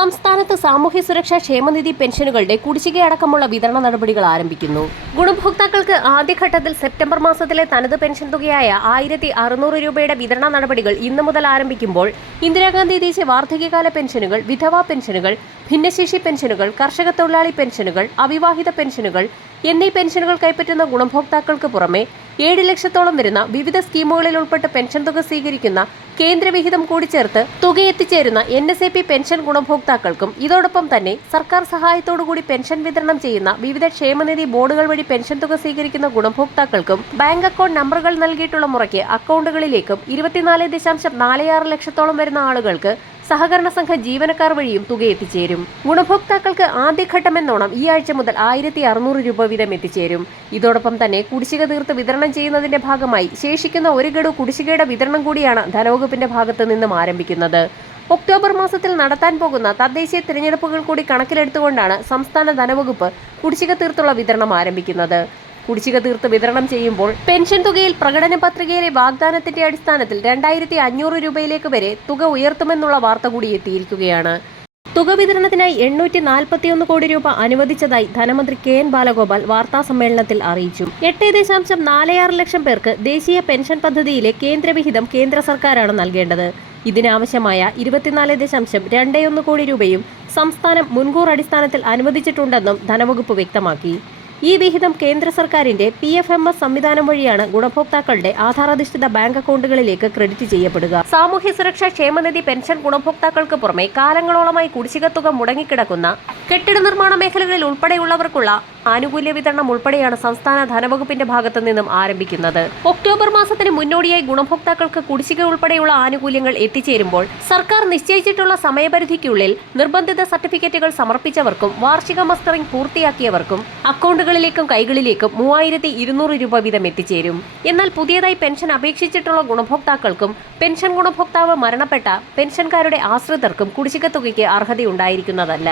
സംസ്ഥാനത്ത് സാമൂഹ്യ സുരക്ഷാ ക്ഷേമനിധി പെൻഷനുകളുടെ കുടിശ്ശികയടക്കമുള്ള വിതരണ നടപടികൾ ആരംഭിക്കുന്നു. ഗുണഭോക്താക്കൾക്ക് ആദ്യഘട്ടത്തിൽ സെപ്റ്റംബർ മാസത്തിലെ തനത് പെൻഷൻ തുകയായ ആയിരത്തി അറുന്നൂറ് രൂപയുടെ വിതരണ നടപടികൾ ഇന്നു മുതൽ ആരംഭിക്കുമ്പോൾ ഇന്ദിരാഗാന്ധി ദേശീയ വാർദ്ധക്യകാല പെൻഷനുകൾ വിധവാ പെൻഷനുകൾ ഭിന്നശേഷി പെൻഷനുകൾ കർഷക തൊഴിലാളി പെൻഷനുകൾ അവിവാഹിത പെൻഷനുകൾ എന്നീ പെൻഷനുകൾ കൈപ്പറ്റുന്ന ഗുണഭോക്താക്കൾക്ക് പുറമെ ഏഴ് ലക്ഷത്തോളം വരുന്ന വിവിധ സ്കീമുകളിൽ ഉൾപ്പെട്ട് പെൻഷൻ തുക സ്വീകരിക്കുന്ന കേന്ദ്രവിഹിതം കൂടി ചേർത്ത് തുക എത്തിച്ചേരുന്ന N S A P pension ഗുണഭോക്താക്കൾക്കും ഇതോടൊപ്പം തന്നെ സർക്കാർ സഹായത്തോടുകൂടി പെൻഷൻ വിതരണം ചെയ്യുന്ന വിവിധ ക്ഷേമനിധി ബോർഡുകൾ വഴി പെൻഷൻ തുക സ്വീകരിക്കുന്ന ഗുണഭോക്താക്കൾക്കും ബാങ്ക് അക്കൗണ്ട് നമ്പറുകൾ നൽകിയിട്ടുള്ള മുറയ്ക്ക് അക്കൗണ്ടുകളിലേക്കും ഇരുപത്തിനാല് ദശാംശം നാല് ആറ് ലക്ഷത്തോളം വരുന്ന ആളുകൾക്ക് സഹകരണ സംഘ ജീവനക്കാർ വഴിയും തുക എത്തിച്ചേരും. ഗുണഭോക്താക്കൾക്ക് ആദ്യഘട്ടമെന്നോണം ഈ ആഴ്ച മുതൽ ആയിരത്തി അറുന്നൂറ് രൂപ വീതം എത്തിച്ചേരും. ഇതോടൊപ്പം തന്നെ കുടിശ്ശിക തീർത്ത് വിതരണം ചെയ്യുന്നതിന്റെ ഭാഗമായി ശേഷിക്കുന്ന ഒരു ഗഡു കുടിശ്ശികയുടെ വിതരണം കൂടിയാണ് ധനവകുപ്പിന്റെ ഭാഗത്ത് നിന്നും ആരംഭിക്കുന്നത്. ഒക്ടോബർ മാസത്തിൽ നടത്താൻ പോകുന്ന തദ്ദേശീയ തിരഞ്ഞെടുപ്പുകൾ കൂടി കണക്കിലെടുത്തുകൊണ്ടാണ് സംസ്ഥാന ധനവകുപ്പ് കുടിശ്ശിക തീർത്തുള്ള വിതരണം ആരംഭിക്കുന്നത്. കുടിശ്ശിക തീർത്ത് വിതരണം ചെയ്യുമ്പോൾ പെൻഷൻ തുകയിൽ പ്രകടന പത്രികയിലെ വാഗ്ദാനത്തിന്റെ അടിസ്ഥാനത്തിൽ രണ്ടായിരത്തി അഞ്ഞൂറ് രൂപയിലേക്ക് വരെ തുക ഉയർത്തുമെന്നുള്ള വാർത്ത കൂടി എത്തിയിരിക്കുകയാണ്. തുക വിതരണത്തിനായി എണ്ണൂറ്റി നാൽപ്പത്തിയൊന്ന് കോടി രൂപ അനുവദിച്ചതായി ധനമന്ത്രി കെ എൻ ബാലഗോപാൽ വാർത്താ സമ്മേളനത്തിൽ അറിയിച്ചു. എട്ട് ദശാംശം നാല് ആറ് ലക്ഷം പേർക്ക് ദേശീയ പെൻഷൻ പദ്ധതിയിലെ കേന്ദ്രവിഹിതം കേന്ദ്ര സർക്കാരാണ് നൽകേണ്ടത്. ഇതിനാവശ്യമായ ഇരുപത്തിനാല് ദശാംശം രണ്ടേ ഒന്ന് കോടി രൂപയും സംസ്ഥാനം മുൻകൂർ അടിസ്ഥാനത്തിൽ അനുവദിച്ചിട്ടുണ്ടെന്നും ധനവകുപ്പ് വ്യക്തമാക്കി. ഈ വിഹിതം കേന്ദ്ര സർക്കാരിന്റെ പി എഫ് എം എസ് സംവിധാനം വഴിയാണ് ഗുണഭോക്താക്കളുടെ ആധാരാധിഷ്ഠിത ബാങ്ക് അക്കൗണ്ടുകളിലേക്ക് ക്രെഡിറ്റ് ചെയ്യപ്പെടുക. സാമൂഹ്യ സുരക്ഷാ ക്ഷേമനിധി പെൻഷൻ ഗുണഭോക്താക്കൾക്ക് പുറമെ കാലങ്ങളോളമായി കുടിശ്ശിക തുക മുടങ്ങിക്കിടക്കുന്ന കെട്ടിട നിർമ്മാണ മേഖലകളിൽ ഉൾപ്പെടെയുള്ളവർക്കുള്ള ആനുകൂല്യ വിതരണം ഉൾപ്പെടെയാണ് സംസ്ഥാന ധനവകുപ്പിന്റെ ഭാഗത്തു നിന്നും ആരംഭിക്കുന്നത്. ഒക്ടോബർ മാസത്തിന് മുന്നോടിയായി ഗുണഭോക്താക്കൾക്ക് കുടിശ്ശിക ഉൾപ്പെടെയുള്ള ആനുകൂല്യങ്ങൾ എത്തിച്ചേരുമ്പോൾ സർക്കാർ നിശ്ചയിച്ചിട്ടുള്ള സമയപരിധിക്കുള്ളിൽ നിർബന്ധിത സർട്ടിഫിക്കറ്റുകൾ സമർപ്പിച്ചവർക്കും വാർഷിക മസ്റ്ററിംഗ് പൂർത്തിയാക്കിയവർക്കും അക്കൗണ്ടുകളിലേക്കും കൈകളിലേക്കും മൂവായിരത്തി ഇരുന്നൂറ് രൂപ വീതം എത്തിച്ചേരും. എന്നാൽ പുതിയതായി പെൻഷൻ അപേക്ഷിച്ചിട്ടുള്ള ഗുണഭോക്താക്കൾക്കും പെൻഷൻ ഗുണഭോക്താവ് മരണപ്പെട്ട പെൻഷൻകാരുടെ ആശ്രിതർക്കും കുടിശ്ശിക തുകയ്ക്ക് അർഹതയുണ്ടായിരിക്കുന്നതല്ല.